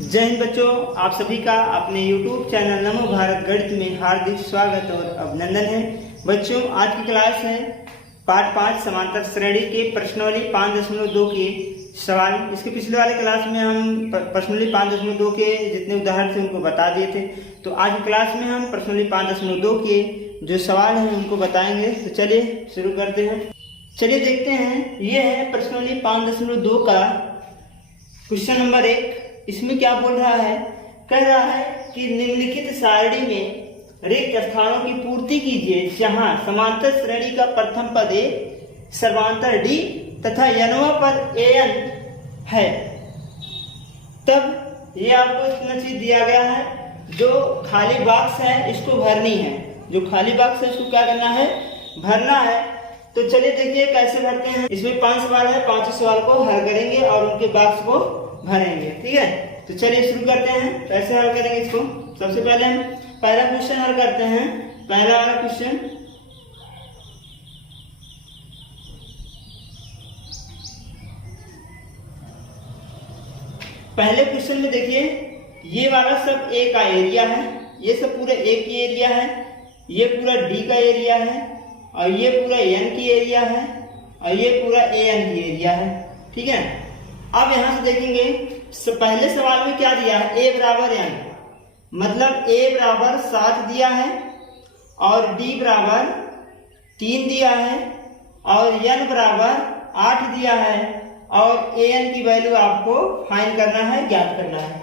जय हिंद बच्चों, आप सभी का अपने YouTube चैनल नमो भारत गणित में हार्दिक स्वागत और अभिनंदन है। बच्चों, आज की क्लास है पाठ 5 समांतर श्रेणी के प्रश्नावली 5.2 के सवाल। इसके पिछले वाले क्लास में हम प्रश्नावली 5.2 के जितने उदाहरण थे उनको बता दिए थे। तो आज की क्लास में हम प्रश्नावली 5.2 के जो सवाल हैं उनको बताएंगे। तो चलिए शुरू करते हैं। चलिए देखते हैं, ये है प्रश्नावली 5.2 का क्वेश्चन नंबर 1। इसमें क्या बोल रहा है? कह रहा है कि निम्नलिखित सारणी में रिक्त स्थानों की पूर्ति कीजिए जहां समांतर श्रेणी का प्रथम पद ए, सर्वांतर डी तथा यनवा पद एन है। तब ये आपको इतना चीज दिया गया है, जो खाली बॉक्स है इसको भरनी है। जो खाली बॉक्स है उसको क्या करना है? भरना है। तो चलिए देखिए कैसे भरते हैं। इसमें 5 सवाल है, 5 सवाल को हल करेंगे और उनके बॉक्स को भरेंगे। ठीक है, तो चलिए शुरू करते हैं। कैसे हल करेंगे इसको? सबसे पहले हम पहला क्वेश्चन हल करते हैं। पहला वाला क्वेश्चन, पहले क्वेश्चन में देखिए, ये वाला सब ए का एरिया है, ये सब पूरा ए की एरिया है, ये पूरा डी का एरिया है और ये पूरा एन की एरिया है और ये पूरा ए एन की एरिया है। ठीक है, अब यहां से देखेंगे पहले सवाल में क्या दिया है? ए बराबर एन, मतलब ए बराबर 7 दिया है और डी बराबर 3 दिया है और एन बराबर 8 दिया है और ए एन की वैल्यू आपको फाइंड करना है, ज्ञात करना है।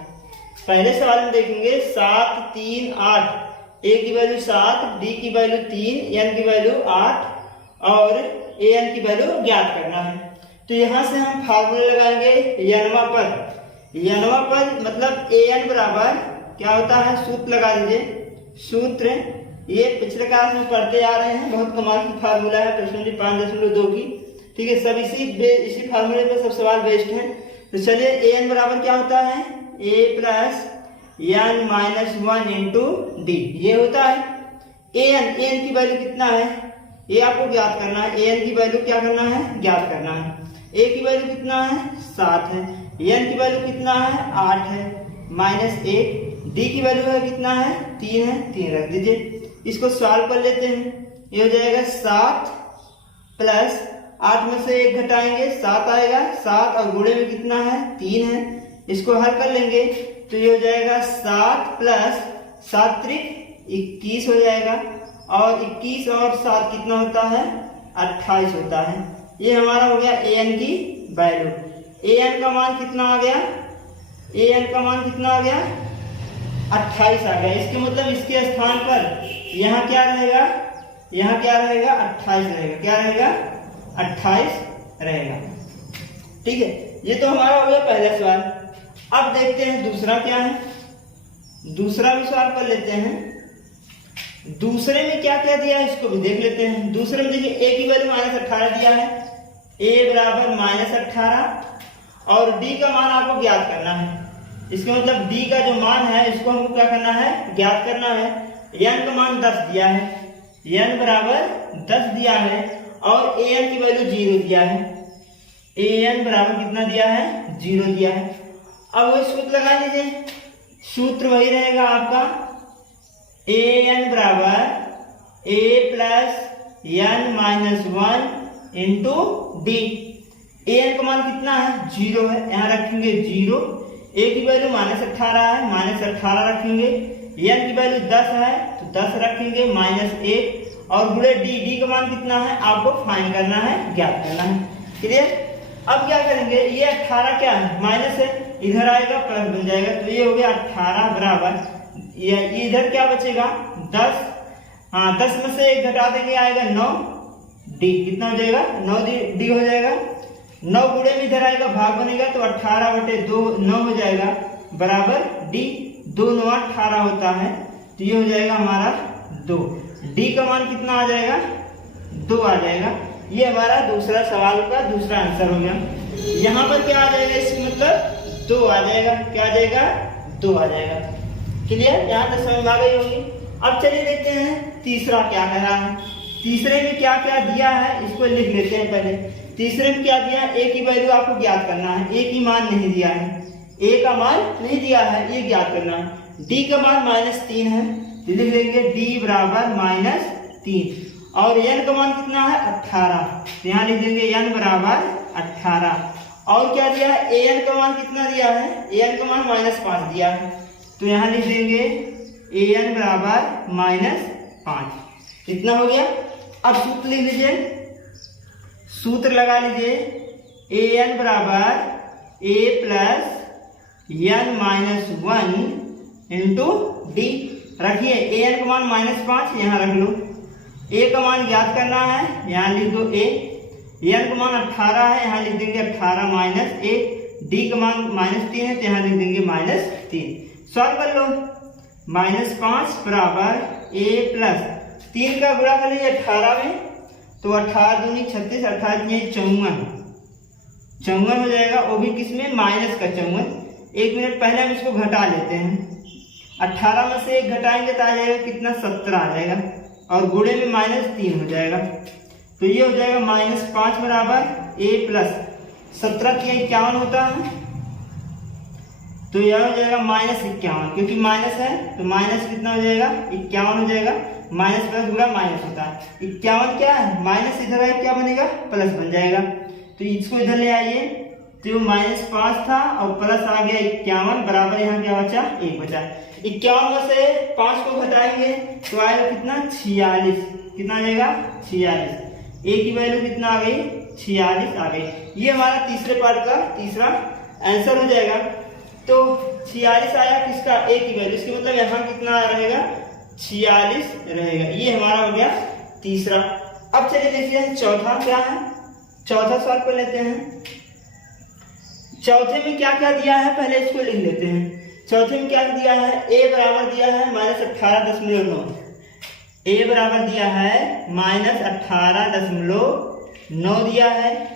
पहले सवाल में देखेंगे 7, 3, 8, ए की वैल्यू 7, डी की वैल्यू 3, एन की वैल्यू 8 और ए एन की वैल्यू ज्ञात करना है। तो यहां से हम फार्मूला लगाएंगे यनवा पद। यनवा पद मतलब ए एन बराबर क्या होता है? सूत्र लगा दीजिए। सूत्र ये पिछले क्लास में पढ़ते आ रहे हैं, बहुत कमाल की फार्मूला है प्रश्नावली 5.2 की। ठीक है, सब इसी फार्मूले पे सब सवाल बेस्ड हैं। तो चलिए, ए एन बराबर क्या होता है? A plus n minus 1 into d, ये होता है ए एन की वैल्यू कितना है ये आपको ज्ञात करना है। ए एन की वैल्यू क्या करना है? ज्ञात करना है। ए की वैल्यू कितना है? 7 है। एन की वैल्यू कितना है? 8 है माइनस 1। डी की वैल्यू है कितना है? 3 है, 3 रख दीजिए। इसको सॉल्व कर लेते हैं। ये हो जाएगा 7 प्लस 8 में से 1 घटाएंगे 7 आएगा। 7 और गुणे में कितना है? 3 है। इसको हल कर लेंगे तो ये हो जाएगा 7 प्लस 7 त्रिक 21 हो जाएगा और 21 और 7 कितना होता है? 28 होता है। ये हमारा हो गया ए एन की वैल्यू। ए एन का मान कितना आ गया? ए एन का मान कितना आ गया? 28 आ गया। इसके मतलब इसके स्थान पर यहाँ क्या रहेगा? यहाँ क्या रहेगा? 28 रहेगा। क्या रहेगा? 28 रहेगा। ठीक है, ये तो हमारा हो गया पहला सवाल। अब देखते हैं दूसरा क्या है। दूसरा भी सवाल कर लेते हैं। दूसरे में क्या क्या दिया है इसको भी देख लेते हैं। दूसरे में देखिए, ए की वैल्यू -18 दिया है, ए बराबर -18 और डी का मान आपको ज्ञात करना है। इसका मतलब डी का जो मान है इसको हमको क्या करना है? ज्ञात करना है। एन का मान 10 दिया है, एन बराबर 10 दिया है और ए एन की वैल्यू 0 दिया है। ए एन बराबर कितना दिया है? 0 दिया है। अब वही सूत्र लगा लीजिए। सूत्र वही रहेगा आपका, ए एन बराबर a plus n minus 1 into d. A n का मान कितना है? 0 है, यहाँ रखेंगे 0। ए की वैल्यू -18 है, -18 रखेंगे। एन की वैल्यू 10 है तो 10 रखेंगे -1 और गुणे डी का मान कितना है? आपको फाइंड करना है, ज्ञात करना है। क्लियर? अब क्या करेंगे? ये 18 क्या है? माइनस है, इधर आएगा प्लस बन जाएगा। तो ये हो गया 18 बराबर, ये इधर क्या बचेगा? 10। हाँ, 10 में से 1 घटा देंगे आएगा 9 डी। कितना हो जाएगा? 9 डी हो जाएगा। 9 गुणे में इधर आएगा, भाग बनेगा तो 18/2 9 हो जाएगा बराबर डी। 2 9 18 होता है तो ये हो जाएगा हमारा 2। डी का मान कितना आ जाएगा? 2 आ जाएगा। ये हमारा दूसरा सवाल का दूसरा आंसर हो गया। यहाँ पर क्या आ जाएगा? इसका मतलब 2 आ जाएगा। क्या आ जाएगा? 2 आ जाएगा। क्लियर? यहाँ तक समझ आ गई होगी। अब चलिए देखते हैं तीसरा क्या कह रहा है। तीसरे में क्या क्या दिया है इसको लिख लेते हैं पहले। तीसरे में क्या दिया है? ए की वैल्यू आपको ज्ञात करना है। ए की मान नहीं दिया है, ए का मान नहीं दिया है, ये ज्ञात करना है। डी का मान -3 है, लिख लेंगे डी बराबर -3। और एन का मान कितना है 18, तो यहाँ लिख देंगे एन बराबर 18। और क्या दिया है, ए एन का मान कितना दिया है, ए एन का मान -5 दिया है, तो यहाँ लिख देंगे ए एन बराबर -5। इतना हो गया। अब सूत्र लिख लीजिए, सूत्र लगा लीजिए, ए एन बराबर a plus N -1 into D. रखिए ए एन का मान -5 यहाँ रख लो, ए का मान ज्ञात करना है, यहाँ लिख दो ए। एन का मान 18 है, यहाँ लिख देंगे 18 माइनस ए। डी का मान -3 है, तो यहाँ लिख देंगे -3। सॉल्व कर लो, -5 बराबर ए प्लस 3 का गुणा कर लीजिए 18 में, तो 18 दूनी 36, 18 54 हो जाएगा, वो भी किसमें, माइनस का 54। 1 मिनट पहले हम इसको घटा लेते हैं, 18 में से 1 घटाएंगे तो आ जाएगा कितना, 17 आ जाएगा, और गुणे में -3 हो जाएगा, तो ये हो जाएगा -5 बराबर ए प्लस 17 की 51 होता है, तो यह हो जाएगा -51, क्योंकि माइनस है तो माइनस कितना हो जाएगा, 51 हो जाएगा। माइनस प्लस गुणा माइनस होता है, 51 क्या है, माइनस इधर है, क्या बनेगा, प्लस बन जाएगा। तो इसको इधर ले आइए, तो -5 था और प्लस आ गया 51 बराबर यहाँ क्या बचा, 1 बचा। 51 में से 5 को घटाएंगे तो आएगा कितना, 46। कितना आ जाएगा, 46। ए की वैल्यू कितना आ गई, 46 आ गई। ये हमारा तीसरे पार्ट का तीसरा आंसर हो जाएगा। तो 46 आया किसका, ए की वैल्यू, इसका मतलब यहाँ कितना रहेगा, 46 रहेगा। ये हमारा हो गया तीसरा। अब चलिए देखिए चौथा क्या है, चौथा सवाल कर लेते हैं। चौथे में क्या क्या दिया है, पहले इसको लिख लेते हैं। चौथे में क्या दिया है, ए बराबर दिया है -18.9, ए बराबर दिया है -18.9 दिया है,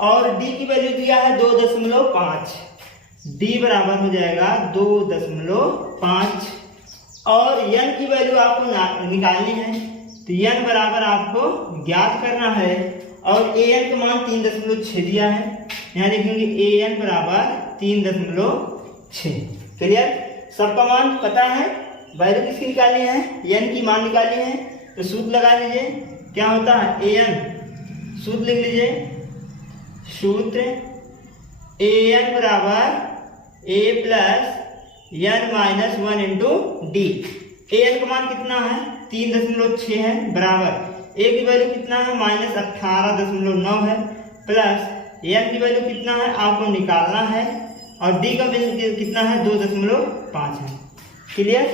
और डी की वैल्यू दिया है 2.5, डी बराबर हो जाएगा 2.5, और एन की वैल्यू आपको निकालनी है, तो एन बराबर आपको ज्ञात करना है, और ए एन का मान 3.6 दिया है, यहाँ लिखेंगे ए एन बराबर 3.6। क्लियर, सबका मान पता है, वैल्यू किसकी निकालनी है, एन की मान निकालनी है, तो सूत्र लगा लीजिए, क्या होता है ए एन, सूत्र लिख लीजिए, सूत्र ए एन बराबर a plus N -1 into d. A n का मान कितना है, 3.6 है, बराबर ए की वैल्यू कितना है, -18.9 है, प्लस एन की वैल्यू कितना है आपको निकालना है, और डी का वैल्यू कितना है, 2.5 है। क्लियर,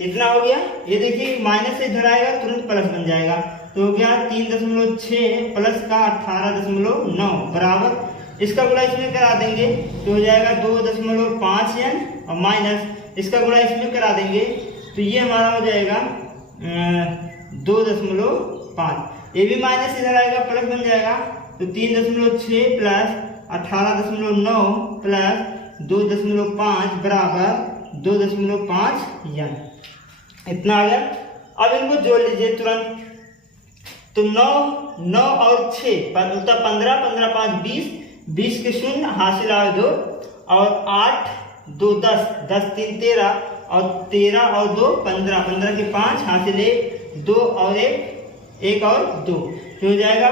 इतना हो गया। ये देखिए माइनस से इधर आएगा तुरंत प्लस बन जाएगा, तो हो गया 3.6 प्लस का 18.9 बराबर, इसका गुणा इसमें करा देंगे तो हो जाएगा 2.5 एन, और माइनस इसका गुणा इसमें करा देंगे तो ये हमारा हो जाएगा 2.5। ये भी माइनस इधर आएगा प्लस बन जाएगा, तो 3.6 प्लस 18.9 प्लस 2.5 बराबर 2.5 एन। इतना आ गया। अब इनको जोड़ लीजिए तुरंत, तो 9 और 6 मतलब 15, 15 5 20, 20 के शून्य हासिल आए 2, और 8 2 10, 10 3 13, और 13 और 2 15, 15 के 5 हासिल 1, 2 और 1 और 2, तो हो जाएगा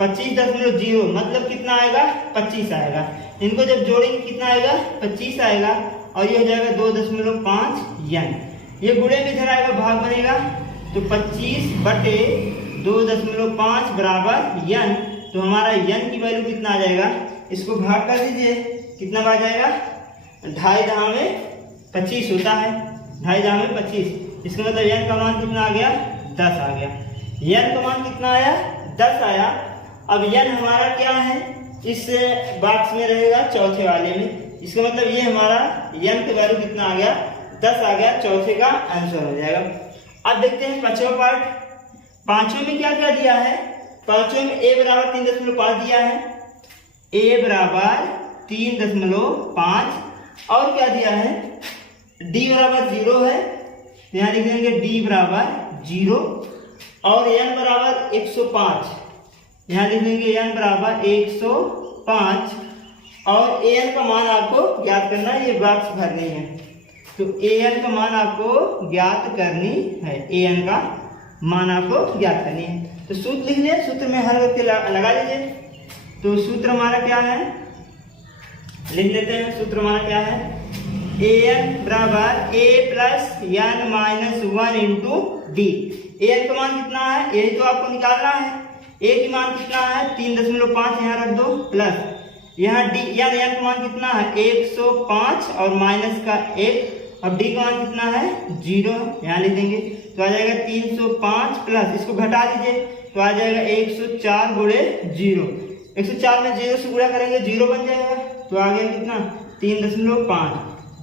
25.0, मतलब कितना आएगा, 25 आएगा। इनको जब जोड़ेंगे कितना आएगा, 25 आएगा, और ये हो जाएगा 2.5 एन। ये गुणे में इधर आएगा, भाग बनेगा, तो 25/2.5 बराबर एन। तो हमारा एन की वैल्यू कितना आ जाएगा, इसको भाग कर दीजिए, कितना आ जाएगा, 2.5 दहा में 25 होता है, 2.5 दहा में 25, इसका मतलब एन का मान कितना आ गया, 10 आ गया। एन का मान कितना आया, 10 आया। अब एन हमारा क्या है, इस बॉक्स में रहेगा चौथे वाले में, इसका मतलब ये हमारा एन का वैल्यू कितना आ गया, 10 आ गया, चौथे का आंसर हो जाएगा। अब देखते हैं पांचवा पार्ट। पांचवें में क्या क्या दिया है, पांचवें में ए बराबर 3.5 दिया है, ए बराबर 3.5, और क्या दिया है, डी बराबर 0 है, तो यहाँ लिख देंगे डी बराबर 0, और एन बराबर 105, यहाँ लिख देंगे एन बराबर 105, और ए एन का मान आपको ज्ञात करना है, ये बॉक्स भरनी है। तो ए एन का मान आपको ज्ञात करनी है, ए एन का मान आपको ज्ञात करनी है। तो सूत्र लिख लें, सूत्र में हल करके लगा लीजिए। तो सूत्र हमारा क्या है, लिख लेते हैं। सूत्र हमारा क्या है, ए एन बराबर a plus n minus 1 into d. A n का मान कितना है, यही तो आपको निकालना है। ए की मान कितना है 3.5 यहाँ रख दो, प्लस यहाँ डी एन का मान कितना है 105 और माइनस का 1, अब डी का मान कितना है 0, यहाँ लिख देंगे। तो आ जाएगा 305 प्लस इसको घटा दीजिए, तो आ जाएगा 104 गुणे 0। 104 में 0 से गुणा करेंगे 0 बन जाएगा, तो आ गया कितना 3.5।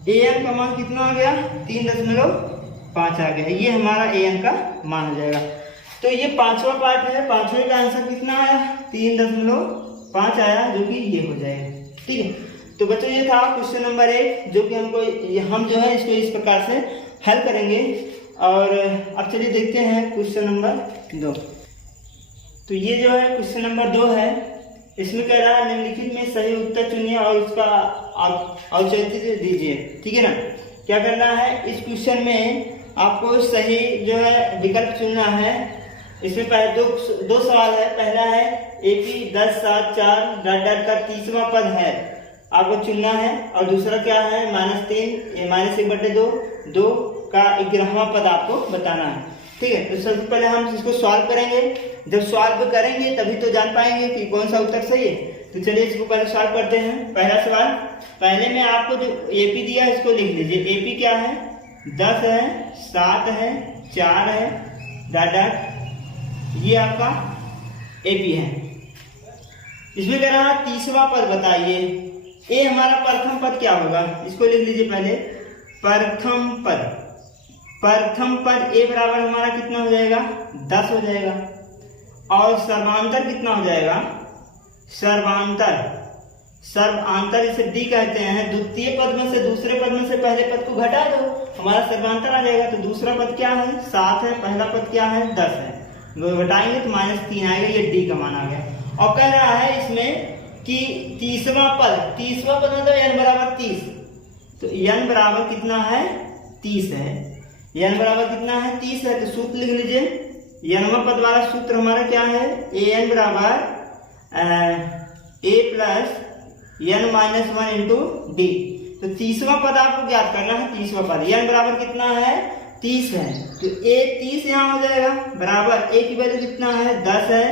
ए एन का मान कितना आ गया 3.5 आ गया। ये हमारा ए एन का मान हो जाएगा। तो ये पांचवा पार्ट है, पांचवे का आंसर कितना आया 3.5 आया, जो कि ये हो जाएगा। ठीक है, तो बच्चों ये था क्वेश्चन नंबर 1, जो कि हम जो है इसको इस प्रकार से हल करेंगे। और अब चलिए देखते हैं क्वेश्चन नंबर 2। तो ये जो है क्वेश्चन नंबर 2 है, इसमें कह रहा है निम्नलिखित में सही उत्तर चुनिए और उसका औचित्य दीजिए। ठीक है ना, क्या करना है इस क्वेश्चन में आपको सही जो है विकल्प चुनना है। इसमें पहले दो सवाल है। पहला है एपी 10 7 4 डॉट डॉट का तीसरा पद है, आपको चुनना है। और दूसरा क्या है -3 -1/2 2 का 11वां पद आपको बताना है। ठीक है, तो सबसे पहले हम इसको सॉल्व करेंगे। जब सॉल्व करेंगे तभी तो जान पाएंगे कि कौन सा उत्तर सही है। तो चलिए इसको पहले सॉल्व करते हैं। पहला सवाल, पहले में आपको जो एपी दिया है इसको लिख लीजिए। एपी क्या है 10 है 7 है 4 है डॉट डॉट, ये आपका एपी है। इसमें कह रहा है तीसरा पद बताइए। ए हमारा प्रथम पद क्या होगा, इसको लिख लीजिए पहले। प्रथम पद ए बराबर हमारा कितना हो जाएगा 10 हो जाएगा। और सर्वांतर कितना हो जाएगा, सर्वांतर इसे डी कहते हैं। द्वितीय पद में से दूसरे पद में से पहले पद को घटा दो, हमारा सर्वांतर आ जाएगा। तो दूसरा पद क्या है 7 है, पहला पद क्या है 10 है, घटाएंगे तो -3 आएगा, ये डी का मान आ गया। और कह रहा है इसमें कि तीसरा पद मतलब n बराबर 30। तो n बराबर कितना है 30 है, n बराबर कितना है 30 है। तो सूत्र लिख लीजिए। nवां पद वाला सूत्र हमारा क्या है, an बराबर a plus n minus 1 into D. तो तीसरा पद आपको ज्ञात करना है। तीसरा पद n बराबर कितना है 30 है, तो a 30 यहाँ हो जाएगा बराबर a की वैल्यू कितना है 10 है,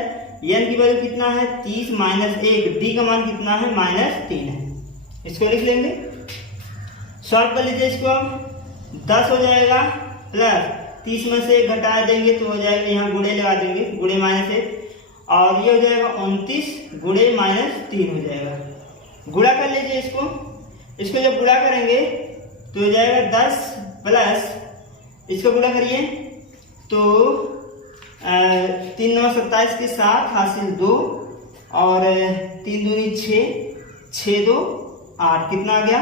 n की वैल्यू कितना है 30 माइनस 1, डी का मान कितना है -3 है। इसको लिख लेंगे, सॉल्व कर लीजिए इसको। 10 हो जाएगा प्लस 30 में से 1 घटा देंगे तो हो जाएगा, यहाँ गुणे लगा देंगे, गुणे -1, और ये हो जाएगा 29 गुणे -3 हो जाएगा। गुणा कर लीजिए इसको जब गुणा करेंगे तो हो जाएगा 10 प्लस इसको गुणा करिए तो 3 9 27 के साथ हासिल 2 और 3 दूनी 6 6 2 8, कितना आ गया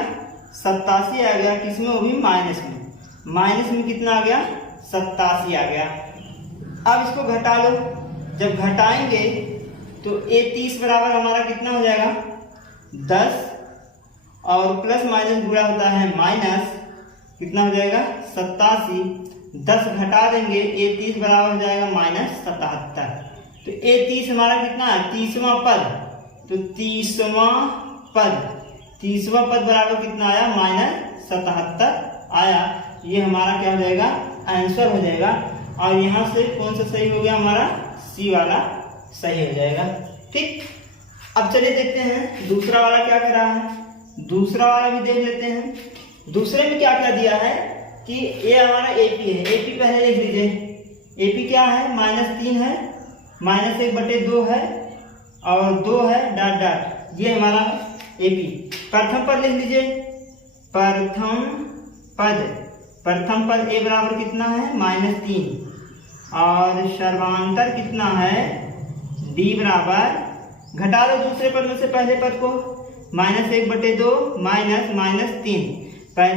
87 आ गया। किसमें, वो भी माइनस में कितना आ गया 87 आ गया। अब इसको घटा लो, जब घटाएंगे तो ए 30 बराबर हमारा कितना हो जाएगा 10 और प्लस माइनस गुणा होता है माइनस, कितना हो जाएगा 87। 10 घटा देंगे ए 30 बराबर हो जाएगा -77। तो ए 30 हमारा कितना है तीसवां पद, तो तीसवां पद बराबर कितना आया -77 आया। ये हमारा क्या हो जाएगा आंसर हो जाएगा। और यहाँ से कौन सा सही हो गया हमारा, सी वाला सही हो जाएगा। ठीक, अब चलिए देखते हैं दूसरा वाला क्या कर रहा है। दूसरा वाला भी देख लेते हैं। दूसरे में क्या क्या दिया है कि ये हमारा एपी है। एपी पहले लिख लीजिए। एपी क्या है -3 है, -1/2 है और 2 है डॉट डॉट, ये हमारा एपी। प्रथम पद लिख लीजिए। प्रथम पद ए बराबर कितना है -3 और सर्वांतर कितना है डी बराबर, घटा दो दूसरे पद में से पहले पद को, -1/2 -3,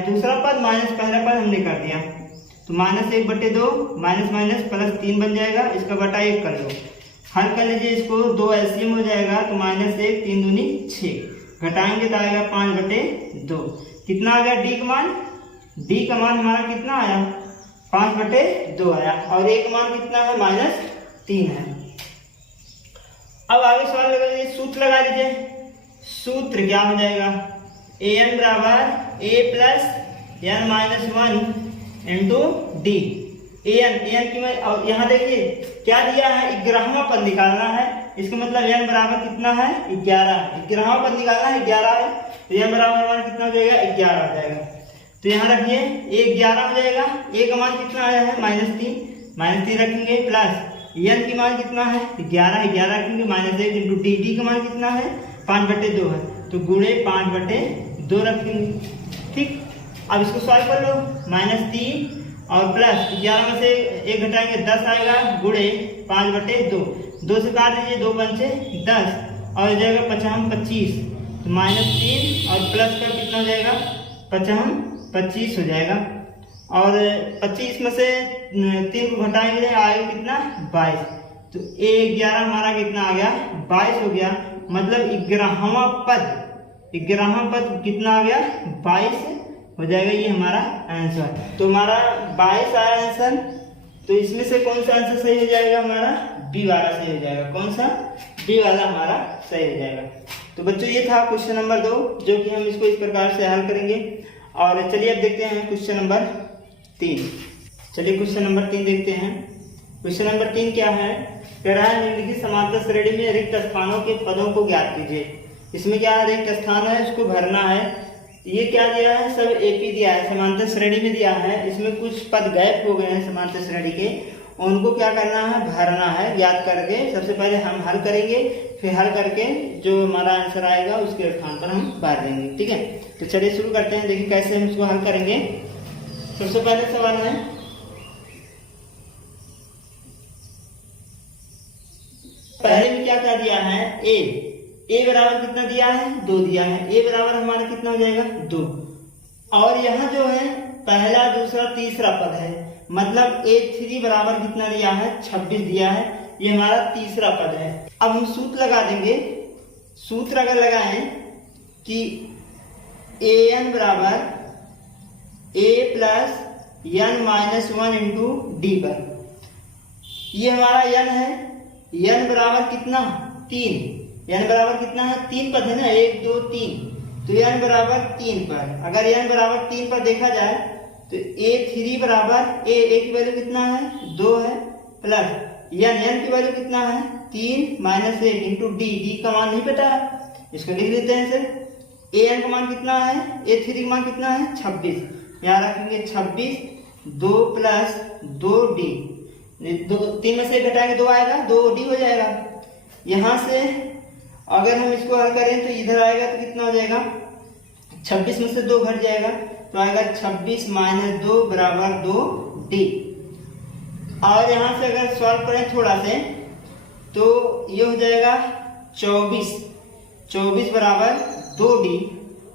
दूसरा पद माइनस पहला पद हमने कर दिया, तो -1/2 +3 बन जाएगा। इसका बटा 1 कर लो, हल कर लीजिए इसको, 2 एलसीएम हो जाएगा तो -1 3 दूनी 6, घटाएंगे तो आएगा 5/2। कितना आ गया डी का मान? डी का मान हमारा कितना आया? 5/2 आया। और ए का मान कितना है? -3 है। अब आगे सवाल लगा लीजिए, सूत्र लगा लीजिए। सूत्र क्या हो जाएगा? an बराबर a plus n minus 1 into D. an की मैं, और यहाँ देखिए क्या दिया है? 11वां पद निकालना है। इसका मतलब n बराबर कितना है? 11। 11वां पद निकालना है, 11 है, तो n बराबर हमारा कितना हो जाएगा? 11 हो जाएगा। तो यहाँ रखिए a 11 हो जाएगा। a का मान कितना आया है? -3 रखेंगे, प्लस n की मान कितना है? 11 रखेंगे, -1 इंटू डी का मान कितना है? 5/2 है, तो गुणे 5/2 रखेंगे। ठीक, अब इसको सॉल्व कर लो। -3 और प्लस 11 में से 1 घटाएंगे 10 आएगा, गुणे 5/2। 2 से काट दीजिए, 2 पंचे 10 और हो जाएगा 5 25। तो -3 और प्लस का कितना हो जाएगा? 5 25 हो जाएगा। और 25 में से 3 को घटाएंगे आएगा कितना? 22। तो a11 हमारा कितना आ गया? 22 हो गया। मतलब 11वां पद कितना आ गया? 22 हो जाएगा। ये हमारा आंसर। तो हमारा 22 आया आंसर। तो इसमें से कौन सा आंसर सही हो जाएगा? हमारा बी वाला सही हो जाएगा। कौन सा? बी वाला हमारा सही हो जाएगा। तो बच्चों ये था क्वेश्चन नंबर 2, जो कि हम इसको इस प्रकार से हल करेंगे। और चलिए अब देखते हैं क्वेश्चन नंबर 3। चलिए क्वेश्चन नंबर 3 देखते हैं। क्वेश्चन नंबर 3 क्या है? कह रहा है निम्नलिखित समांतर श्रेणी में रिक्त स्थानों के पदों को ज्ञात कीजिए। इसमें क्या है? रिक्त स्थान है, उसको भरना है। ये क्या दिया है? सब एपी दिया है, समांतर श्रेणी में दिया है। इसमें कुछ पद गैप हो गए हैं समांतर श्रेणी के, उनको क्या करना है? भरना है। ज्ञात करके सबसे पहले हम हल करेंगे, फिर हल करके जो हमारा आंसर आएगा उसके स्थान पर हम भर देंगे। ठीक है, तो चलिए शुरू करते हैं। देखिए कैसे हम इसको हल करेंगे। सबसे पहले सवाल है, पहले में क्या क्या दिया है? ए बराबर कितना दिया है? 2 दिया है। ए बराबर हमारा कितना हो जाएगा? 2। और यहाँ जो है पहला, दूसरा, तीसरा पद है, मतलब a3 बराबर कितना दिया है? 26 दिया है। ये हमारा तीसरा पद है। अब हम सूत्र लगा देंगे। सूत्र अगर लगाएं कि an बराबर a plus n minus 1 into D पर, ये हमारा n है। n बराबर कितना? 3। n बराबर कितना है? 3 पद है ना, 1 2 3। तो n बराबर 3 पर, अगर n बराबर 3 पर देखा जाए तो a3 बराबर a की वैल्यू कितना है? 2 है, प्लस n की वैल्यू कितना है? 3 माइनस 1 इंटू डी का मान नहीं पता है, इसको लिख लेते हैं सर। an का मान कितना है? a3 का मान कितना है? 26। यहाँ रखेंगे 26, 2 प्लस 2d, 3 में से घटाएंगे 2 आएगा, 2d हो जाएगा। यहाँ से अगर हम इसको हल करें तो इधर आएगा तो कितना हो जाएगा? 26 में से 2 घट जाएगा तो आएगा 26 माइनस 2 बराबर 2d। और यहाँ से अगर सॉल्व करें थोड़ा से तो ये हो जाएगा 24 बराबर 2d,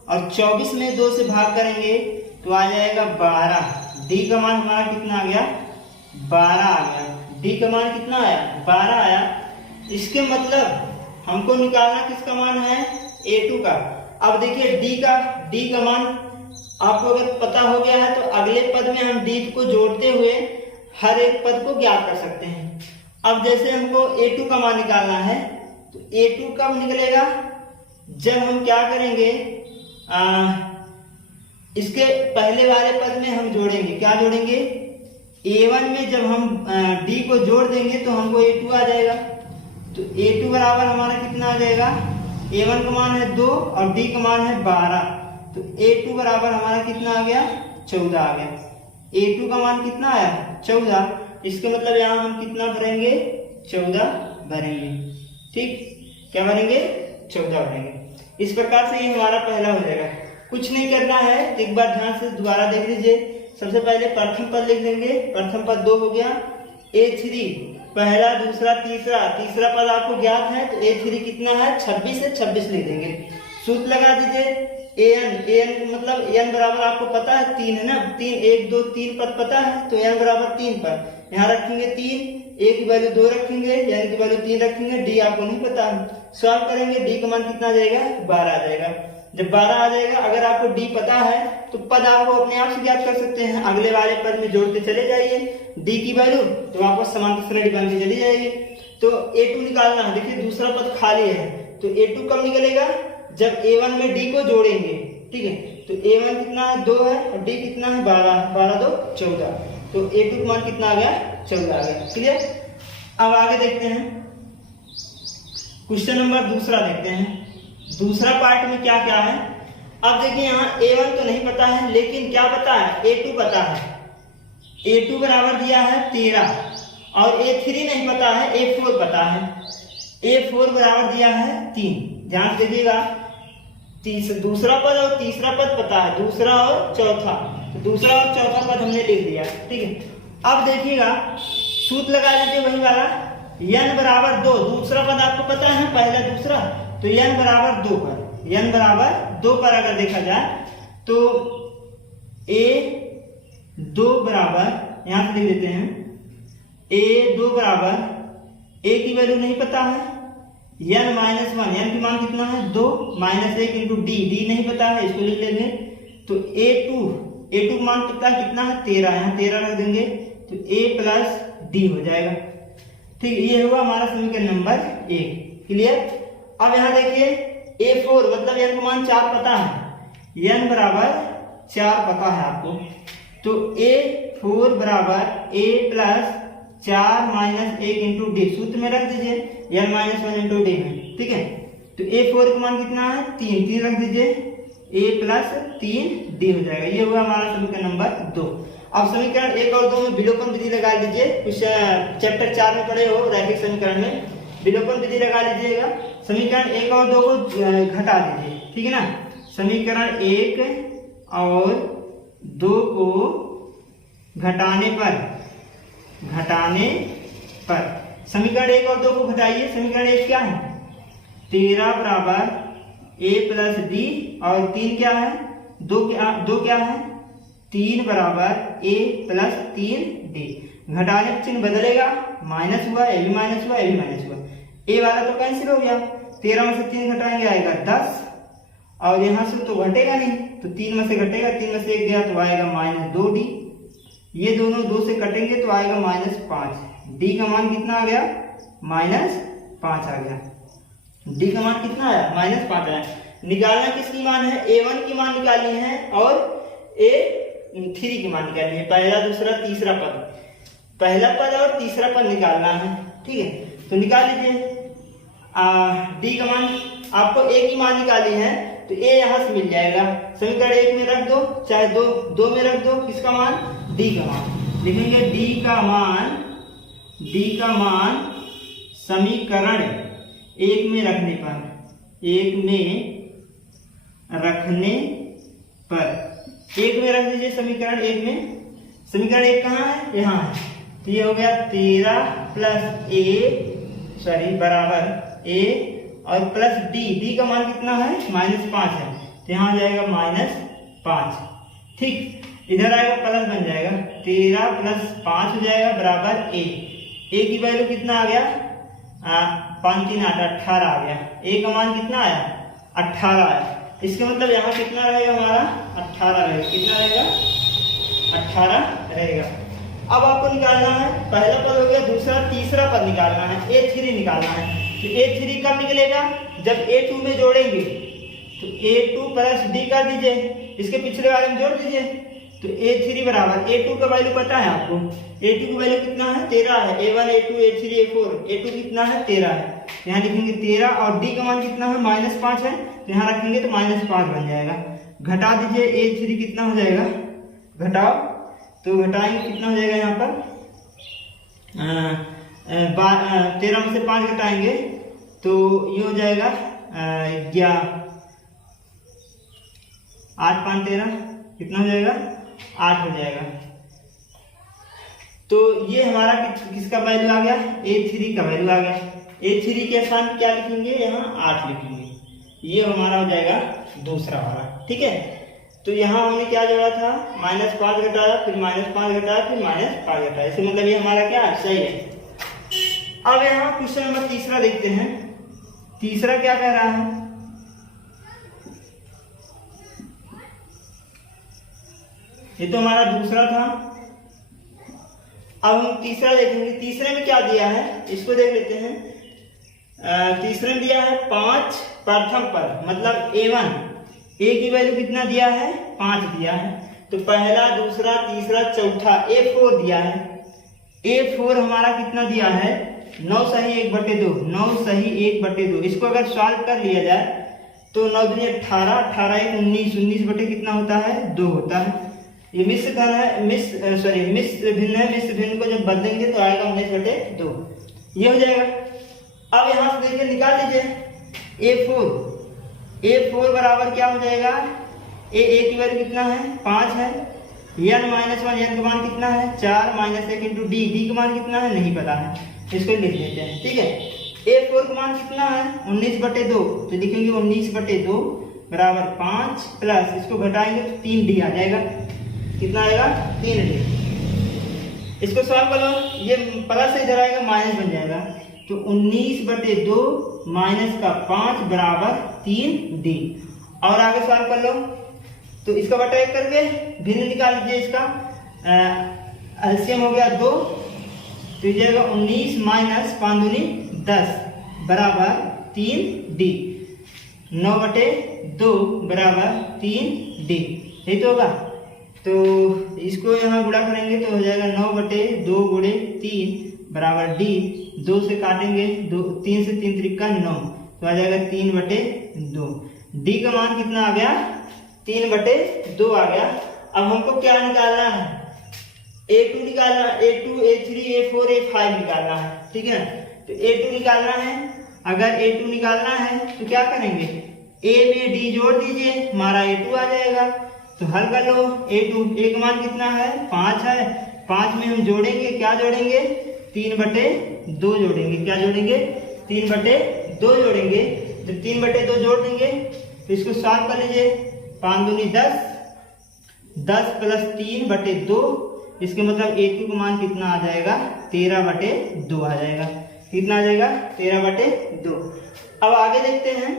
और 24 में 2 से भाग करेंगे तो आ जाएगा 12। d का मान हमारा कितना आ गया? 12 आ गया। d का मान कितना आया? 12 आया। इसके मतलब हमको निकालना किसका मान है? a2 का। अब देखिए d का मान आपको अगर पता हो गया है तो अगले पद में हम d को जोड़ते हुए हर एक पद को ज्ञात कर सकते हैं। अब जैसे हमको a2 का मान निकालना है तो a2 कब निकलेगा? जब हम क्या करेंगे, इसके पहले वाले पद में हम जोड़ेंगे। क्या जोड़ेंगे? a1 में जब हम d को जोड़ देंगे तो हमको a2 आ जाएगा। तो a2 बराबर हमारा कितना आ जाएगा? a1 का मान है 2 और d का मान है 12, तो a2 बराबर हमारा कितना आ गया? 14 आ गया। a2 का मान कितना आया? 14। इसका मतलब यहाँ हम कितना भरेंगे? 14 भरेंगे। ठीक, क्या भरेंगे? 14 भरेंगे। इस प्रकार से ये हमारा पहला हो जाएगा। कुछ नहीं करना है, एक बार ध्यान से दोबारा देख लीजिए। सबसे पहले प्रथम पद लिख देंगे। प्रथम पद 2 हो गया। a3 पहला, दूसरा, तीसरा पद आपको ज्ञात है तो a3 कितना है? 26 है, 26 लिख देंगे। सूत्र लगा दीजिए। an मतलब n बराबर आपको पता है 3 है ना, 3 1 2 3 पद पता है तो n बराबर 3 पर यहाँ रखेंगे 3, ए की वैल्यू 2 रखेंगे, एन की वैल्यू 3 रखेंगे, डी आपको नहीं पता है, सॉल्व करेंगे, डी का मान कितना आ जाएगा 12 आ जाएगा। जब 12 आ जाएगा, अगर आपको डी पता है तो पद आपको अपने आप से ज्ञात कर सकते हैं, अगले वाले पद में जोड़ते चले जाइए डी की वैल्यू, तो आपको समांतर श्रेणी बनती चली जाएगी। तो A2 निकालना है, देखिए दूसरा पद खाली है, तो A2 कब निकलेगा, जब A1 में D को जोड़ेंगे, ठीक है। तो A1 कितना है 2 है और D कितना है 12, 12 2 14, तो A2 का मान कितना आ गया 14 आ गया। क्लियर। अब आगे देखते हैं, क्वेश्चन नंबर दूसरा देखते हैं, दूसरा पार्ट में क्या क्या है। अब देखिए यहाँ A1 तो नहीं पता है, लेकिन क्या पता है A2 पता है। A2 बराबर दिया है 13 और A3 नहीं पता है, A4 पता है। A4 बराबर दिया है 3, ध्यान से देखिएगा, दूसरा पद और तीसरा पद पता है, दूसरा और चौथा, तो दूसरा और चौथा पद हमने लिख दिया, ठीक है। अब देखिएगा सूत्र लगा लीजिए वही वाला, n बराबर 2, दूसरा पद आपको पता है पहला दूसरा, तो n बराबर 2 पर, n बराबर 2 पर अगर देखा जाए तो A2 बराबर, यहां से लिख देते हैं, A2 बराबर, A की वैल्यू नहीं पता है, n माइनस 1, n की मान कितना है 2, माइनस 1 इंटू डी, डी नहीं पता है, इसको लिख लेंगे। तो A2 का मान पता है कितना है 13, यहाँ 13 रख देंगे, तो A प्लस डी हो जाएगा, ठीक। ये हुआ हमारा समीकरण नंबर 1। क्लियर। अब यहाँ देखिए A4 मतलब n का मान 4 पता है, n बराबर 4 पता है आपको, तो A4 बराबर A plus 4 minus 1 into D, सूत्र में रख दीजिए n माइनस 1 इंटू डी में, ठीक है। तो A4 का मान कितना है 3 रख दीजिए, A प्लस 3 डी हो जाएगा। ये हुआ हमारा समीकरण नंबर 2। अब समीकरण 1 और 2 में विलोपन विधि लगा लीजिए, कुछ चैप्टर 4 में पढ़े हो रैखिक समीकरण में, विलोपन विधि लगा लीजिएगा। समीकरण 1 और 2 को घटा दीजिए, ठीक है ना। समीकरण 1 और 2 को घटाने पर समीकरण 1 और 2 को घटाइए। समीकरण 1 क्या है 13 बराबर A प्लस डी, और 3 क्या है 2 क्या है 3 बराबर A प्लस 3 डी। घटाने का चिन्ह बदलेगा, माइनस हुआ, ए भी माइनस हुआ, ए भी माइनस हुआ, ए वाला तो कैंसिल हो गया, 13 में से 3 घटाएंगे आएगा 10, और यहाँ से तो घटेगा नहीं, तो 3 में से घटेगा, 3 में से 1 गया तो आएगा माइनस 2D, ये दोनों 2 से कटेंगे तो आएगा माइनस 5। डी का मान कितना आ गया माइनस 5 आ गया, डी का मान कितना आया माइनस 5 आया। निकालना किसकी मान है, A1 की मान निकालनी है और A3 की मान निकालनी है, पहला दूसरा तीसरा पद, पहला पद और तीसरा पद निकालना है, ठीक है। तो निकाल लीजिए, डी का मान आपको A की मान निकालनी है, तो A यहां से मिल जाएगा, समीकरण 1 में रख दो, चाहे 2 में रख दो, किसका मान डी का मान लिखेंगे, डी का मान समीकरण 1 में रखने पर, 1 में रख दीजिए समीकरण 1 में। समीकरण 1 कहाँ है, यहाँ है, तो ये हो गया 13 प्लस A बराबर A और प्लस डी का मान कितना है -5 है, तो यहाँ आ जाएगा -5, ठीक। इधर आएगा प्लस बन जाएगा, 13 प्लस 5 हो जाएगा बराबर A की वैल्यू कितना आ गया 5 3 8 18 आ गया, A का मान कितना आया 18 आया, इसका मतलब यहाँ कितना रहेगा हमारा 18 रहेगा, कितना रहेगा 18 रहेगा। अब आपको निकालना है, पहला पद हो गया, दूसरा तीसरा पद निकालना है, A3 निकालना है। तो A3 कब निकलेगा, जब A2 में जोड़ेंगे, तो A2 प्लस डी कर दीजिए, इसके पिछले वाले में जोड़ दीजिए, तो A3 बराबर A2 का वैल्यू पता है आपको, A2 की वैल्यू कितना है 13 है, A1 A2 A3 A4, A2 कितना है 13 है, यहाँ लिखेंगे 13 और डी का मान कितना है -5 है, तो यहाँ रखेंगे तो -5 बन जाएगा। घटा दीजिए, A3 कितना हो जाएगा, घटाओ, तो घटाएंगे कितना हो जाएगा यहाँ पर 13 में से 5 घटाएंगे तो ये हो जाएगा 8 5 13 कितना हो जाएगा 8 हो जाएगा। तो ये हमारा किसका वैल्यू आ गया, A3 का वैल्यू आ गया। A3 के स्थान पे क्या लिखेंगे, यहाँ 8 लिखेंगे, ये हमारा हो जाएगा दूसरा वाला, ठीक है। तो यहाँ हमने क्या जोड़ा था, -5 घटाया, फिर -5 घटाया, फिर -5 घटाया, इसका मतलब ये हमारा क्या सही है। अब यहाँ क्वेश्चन नंबर तीसरा देखते हैं। तीसरा क्या कह रहा है, ये तो हमारा दूसरा था। अब हम तीसरा देखेंगे, तीसरे में क्या दिया है इसको देख लेते हैं। तीसरे में दिया है 5 प्रथम पद, मतलब A1, ए की वैल्यू कितना दिया है, 5 दिया है। तो पहला, दूसरा, तीसरा, चौथा A4 दिया है। A4 हमारा कितना दिया है, 9 सही 1/2, 9 सही 1/2। इसको अगर सॉल्व कर लिया जाए तो 9 दूनी 18, 18 1 19, 19 बटे कितना होता है, 2 होता है। ये मिश्र धन है, मिश्र भिन्न है, मिश्र भिन्न को जब बदलेंगे तो आएगा 19/2, ये हो जाएगा। अब यहाँ से देखिए निकाल लीजिए A4 बराबर क्या हो जाएगा, ए की वैल्यू कितना है, 5 है, n - 1, n का मान कितना है 4, -1 इंटू डी का मान कितना है नहीं पता है, इसको लिख देते हैं, ठीक है। A4 का मान कितना है 19/2, तो लिखेंगे 19/2 बराबर 5 प्लस इसको घटाएंगे तो 3D आ जाएगा, कितना आएगा 3D। इसको सॉल्व कर लो, ये प्लस से इधर आएगा माइनस बन जाएगा, तो 19/2 माइनस का 5 बराबर 3D। और आगे सॉल्व कर लो, तो इसका बटा 1 करके भिन्न निकाल लीजिए, इसका एलसीएम हो गया 2, तो ये जाएगा 19 माइनस 5 दूनी 10 बराबर 3D। 9/2 बराबर 3D, यही तो होगा। तो इसको यहाँ गुणा करेंगे तो हो जाएगा 9/2 गुणे 3 बराबर D। 2 से काटेंगे, 3 से 3 त्रिका 9, तो आ जाएगा 3/2। D का मान कितना आ गया, 3/2 आ गया। अब हमको क्या निकालना है, A2 निकालना, A2, A3, A4, A5 निकालना है, ठीक है। तो A2 निकालना है, अगर A2 निकालना है तो क्या करेंगे, A में D जोड़ दीजिए, हमारा A2 आ जाएगा। तो हल कर लो, A2, A का मान कितना है 5 है, 5 में हम जोड़ेंगे, क्या जोड़ेंगे 3/2 जोड़ेंगे, क्या जोड़ेंगे 3/2 जोड़ेंगे। तो 3/2 जोड़ देंगे, तो इसको सॉल्व कर लीजिए, 5 दूनी 10, 10 प्लस 3/2, इसके मतलब A2 का मान कितना आ जाएगा 13/2 आ जाएगा, कितना आ जाएगा 13/2। अब आगे देखते हैं,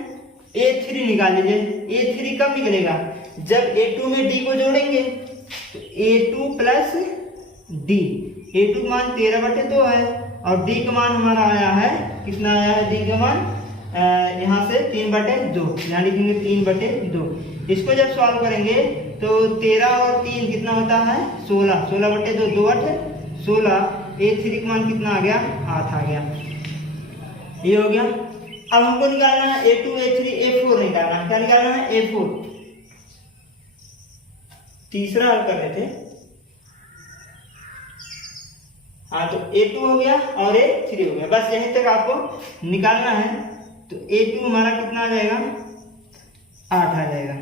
A3 निकाल लीजिए। A3 कब निकलेगा, जब A2 में D को जोड़ेंगे, तो A2 प्लस D, A2 मान 13/2 है और D का मान हमारा आया है, कितना आया है D का मान, यहाँ से 3/2, यहाँ लिखेंगे 3/2। इसको जब सॉल्व करेंगे तो 13 और 3 कितना होता है 16, 16/2, 2 8 16। A3 का मान कितना आ गया 8 आ गया, ये हो गया। अब हमको निकालना है A2, A3, A4 निकालना है, क्या निकालना है A4। तीसरा हल कर रहे थे, हाँ, तो A2 हो गया और A3 हो गया, बस यहीं तक आपको निकालना है। तो A2 हमारा कितना आ जाएगा 8 आ जाएगा।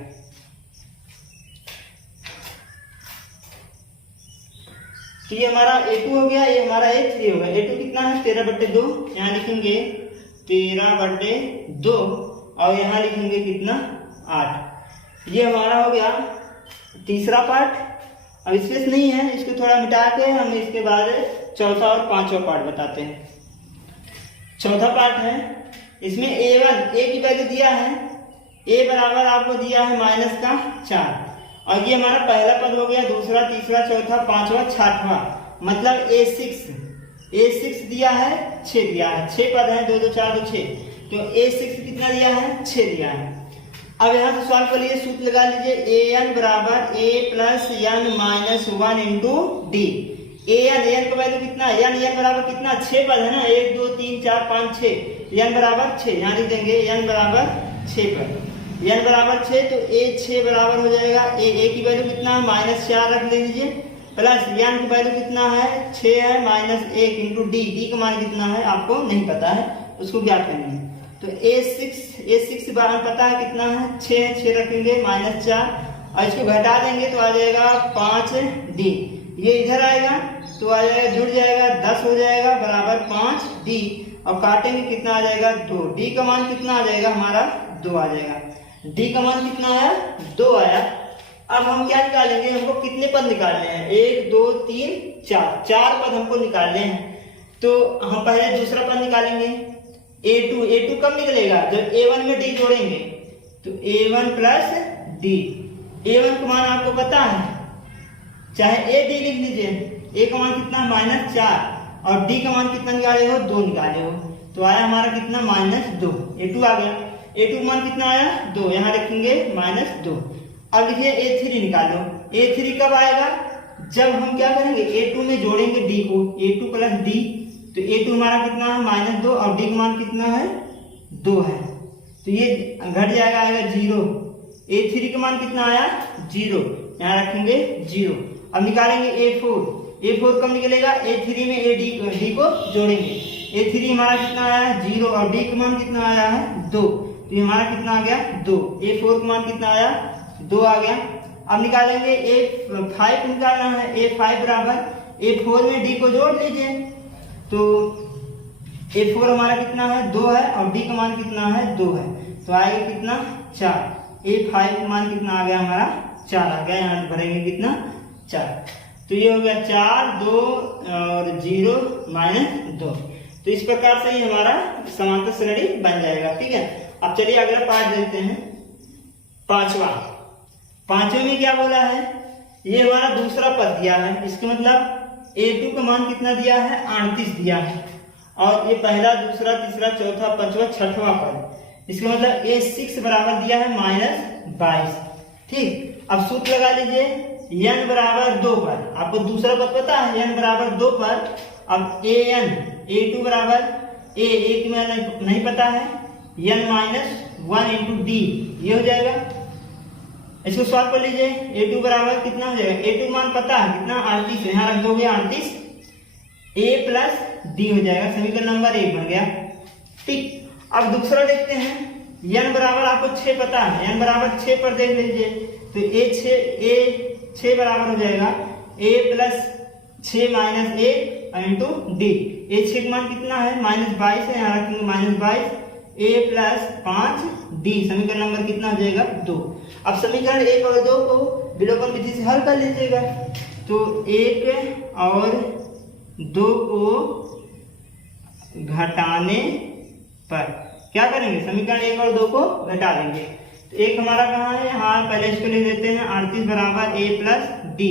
तो ये हमारा A2 हो गया, ये हमारा A3 हो गया। A2 कितना है 13/2, यहाँ लिखेंगे 13/2 और यहाँ लिखेंगे कितना 8। ये हमारा हो गया तीसरा पार्ट। अब स्पेस नहीं है, इसको थोड़ा मिटा के हम इसके बाद चौथा और पांचवा पार्ट बताते हैं। चौथा पार्ट है, इसमें A1, A की वैल्यू दिया है, A बराबर आपको दिया है -4, और ये हमारा पहला पद हो गया, दूसरा, तीसरा, चौथा, पांचवा, छठवां, मतलब A6 दिया है, 6 दिया है, 6 पद है, 2 2 4 2 6, तो A6 कितना दिया है 6 दिया है। अब यहाँ से सॉल्व कर लीजिए, सूत्र लगा लीजिए, an बराबर a plus n minus 1 into D. an का वैल्यू कितना है, n बराबर कितना 6 पद है ना, 1 2 3 4 5 6, n बराबर 6, यहाँ लिख देंगे n बराबर 6 पर, n बराबर 6, तो a 6 बराबर हो जाएगा a की वैल्यू कितना है -4 रख लीजिए, प्लस n की वैल्यू कितना है 6 है, -1 इंटू डी का मान कितना है आपको नहीं पता है, उसको ज्ञात करना है। तो A6 पता है कितना है 6 रखेंगे -4, और इसको घटा देंगे तो आ जाएगा 5D, ये इधर आएगा तो आ जाएगा, जुड़ जाएगा 10 हो जाएगा बराबर 5D, और काटेंगे कितना आ जाएगा 2, D का मान कितना आ जाएगा हमारा 2 आ जाएगा, D का मान कितना आया 2 आया। अब हम क्या निकालेंगे, हमको कितने पद निकालने हैं, 1 2 3 4, 4 पद हमको निकालने हैं। तो हम पहले दूसरा पद निकालेंगे a2 कब निकलेगा, जब a1 में d जोड़ेंगे, तो a1 प्लस d। a1 का मान आपको पता है, चाहे a d लिख लीजिए, a का मान कितना -4 और d का मान कितना निकाले हो, 2 निकाले हो, तो आया हमारा कितना -2, a2 आ गया। a2 का मान कितना आया 2, यहाँ रखेंगे -2। अब लिखिए a3 निकालो, a3 कब आएगा, जब हम क्या करेंगे a2 में जोड़ेंगे d को, a2 प्लस d, तो a2 हमारा कितना है -2 और d का मान कितना है 2 है, तो ये घट जाएगा, आएगा 0। a3 का मान कितना आया 0, यहाँ रखेंगे 0। अब निकालेंगे a4 कब निकलेगा, a3 में d को जोड़ेंगे, a3 हमारा कितना आया है 0 और d का मान कितना आया है 2, तो ये हमारा कितना आ गया 2। a4 का मान कितना आया 2 आ गया। अब निकालेंगे a5 निकालना है, a5 बराबर a4 में d को जोड़ लीजिए, तो a4 हमारा कितना है 2 है और d का मान कितना है 2 है, तो आएगा कितना 4। a5 का मान कितना आ गया हमारा 4 आ गया, यहाँ भरेंगे कितना 4, तो ये हो गया 4 2 और 0 -2। तो इस प्रकार से ही हमारा समांतर श्रेणी बन जाएगा। ठीक है, अब चलिए अगला पार्ट देखते हैं, पांचवें में क्या बोला है, ये हमारा दूसरा पद दिया है, इसका मतलब a2 का मान कितना दिया है 38 दिया है, और ये पहला दूसरा तीसरा चौथा पांचवा छठवां पद, इसका मतलब a6 बराबर दिया है -22। ठीक, अब सूत्र लगा लीजिए, n बराबर 2 पर, आपको दूसरा पद पता है n बराबर 2 पर, अब a2 बराबर a1 में नहीं पता है, n-1 इंटू d, ये हो जाएगा। इसको सॉल्व कर लीजिए, a2 बराबर कितना हो जाएगा, a2 मान पता है कितना 38 है, यहाँ रख दोगे 38, a प्लस d हो जाएगा, समीकरण नंबर 1 बन गया। ठीक, अब दूसरा देखते हैं, n बराबर आपको 6 पता है, n बराबर 6 पर देख लीजिए, तो a6 बराबर हो जाएगा a plus 6 minus a into d, a6 का मान कितना है -22 है, यहाँ रखेंगे -22, a प्लस 5d, समीकरण नंबर कितना हो जाएगा 2। अब समीकरण 1 और 2 को विलोपन विधि से हल कर लीजिएगा, तो 1 और 2 को घटाने पर क्या करेंगे, समीकरण 1 और 2 को घटा देंगे, तो 1 हमारा कहाँ है, हाँ पहले इसको लिख देते हैं, 38 बराबर a प्लस d,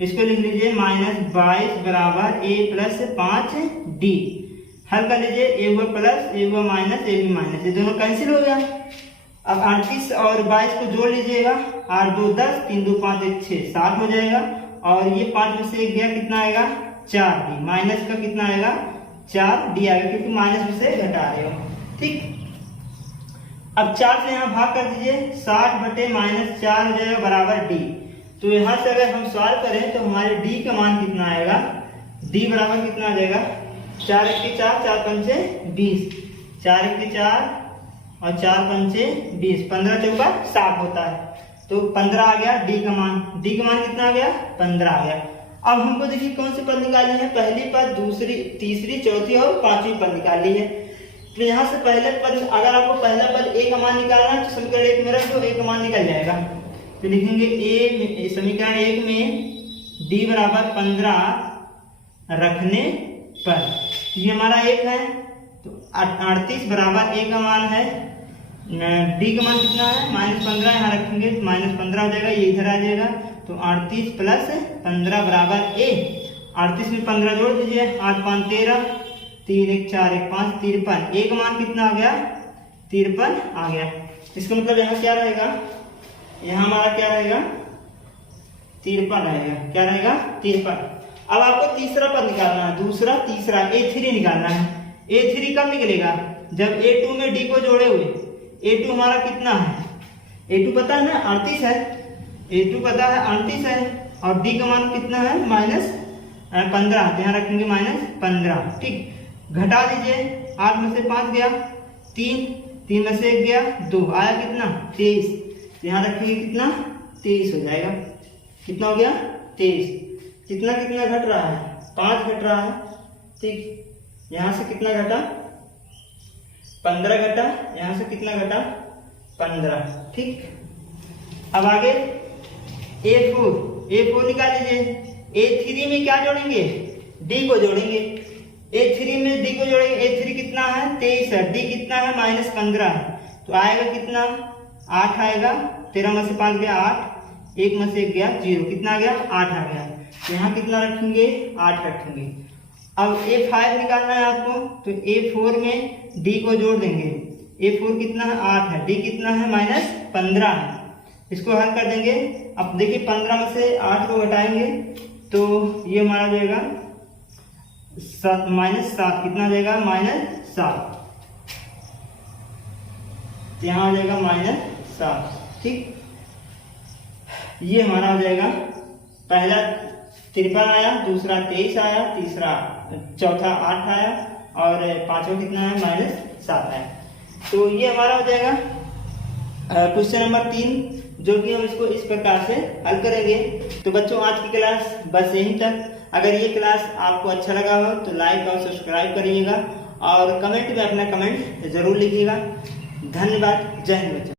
इसको लिख लीजिए -22 बराबर a प्लस 5d, हल कर लीजिए, a हुआ प्लस a हुआ माइनस a भी माइनस, ये दोनों कैंसिल हो गया। अब 38 और 22 को जोड़ लीजिएगा, 8 2 10, 3 2 5 1 6, 7 हो जाएगा, और ये 5 में से 1 गया, कितना आएगा 4d, माइनस का कितना आएगा 4d आएगा, क्योंकि माइनस में से घटा रहे हो। ठीक, अब 4 से यहाँ भाग कर दीजिए, 60 बटे -4 हो जाएगा बराबर d, तो यहाँ से अगर हम सॉल्व करें तो हमारे d का मान कितना आएगा, d बराबर कितना आ जाएगा 4 1 के 4, 4 पंचे 20, 4 1 के 4 और 4 पंचे 20, 15 चौका 60 होता है, तो 15 आ गया d का मान कितना आ गया 15 आ गया। अब हमको देखिए कौन सी पद निकालनी है, पहली पद, दूसरी, तीसरी, चौथी और पांचवी पद निकालनी है। तो यहाँ से पहले पद, अगर आपको पहला पद a का मान निकालना है तो समीकरण 1 में रख दो, a का मान निकल जाएगा, तो लिखेंगे a समीकरण 1 में d बराबर 15 रखने पर, ये हमारा 1 है, तो 38 बराबर a का मान है, d का मान कितना है -15, यहाँ रखेंगे -15 हो जाएगा, ये इधर आ जाएगा, तो 38 प्लस 15 बराबर a, 38 में 15 जोड़ दीजिए, 8 5 13, 3 1 4 1 5, 53, a का मान कितना आ गया 53 आ गया। इसका मतलब यहाँ क्या रहेगा, यहाँ हमारा क्या रहेगा 53 रहेगा, क्या रहेगा 53। अब आपको तीसरा पद निकालना है, दूसरा तीसरा a3 निकालना है। a3 कब निकलेगा, जब a2 में d को जोड़े हुए, a2 हमारा कितना है, a2 पता है ना 38 है, a2 पता है 38 है, और d का मान कितना है -15, यहाँ रखेंगे -15। ठीक, घटा दीजिए, 8 में से 5 गया 3 में से 1 गया 2, आया कितना 23, यहाँ रखेंगे कितना 23 हो जाएगा, कितना हो गया 23, कितना घट रहा है 5 घट रहा है। ठीक, यहाँ से कितना घटा 15 घटा, यहाँ से कितना घटा 15। ठीक, अब आगे A4 निकाल लीजिए। A3 में क्या जोड़ेंगे, D को जोड़ेंगे। A3 में D को जोड़ेंगे। A3 कितना है 23 है, D कितना है -15 है, तो आएगा कितना 8 आएगा। 13 में से 5 गया 8, 1 में से 1 गया 0, कितना आ गया 8 आ गया। तो यहाँ कितना रखेंगे 8 रखेंगे। अब A5 निकालना है आपको, तो A4 में D को जोड़ देंगे। A4 कितना है 8 है, D कितना है -15 है, इसको हल कर देंगे। अब देखिए 15 में से 8 को घटाएंगे तो ये हमारा जाएगा -7, कितना आ जाएगा -7, यहाँ आ जाएगा -7। ठीक, ये हमारा हो जाएगा पहला 53 आया, दूसरा 23 आया, तीसरा चौथा 8 आया और पांचवा कितना है -7 आया। तो ये हमारा हो जाएगा क्वेश्चन नंबर 3, जो कि हम इसको इस प्रकार से हल करेंगे। तो बच्चों आज की क्लास बस यहीं तक। अगर ये क्लास आपको अच्छा लगा हो तो लाइक और सब्सक्राइब करिएगा और कमेंट में अपना कमेंट जरूर लिखिएगा। धन्यवाद। जय हिंद बच्चों।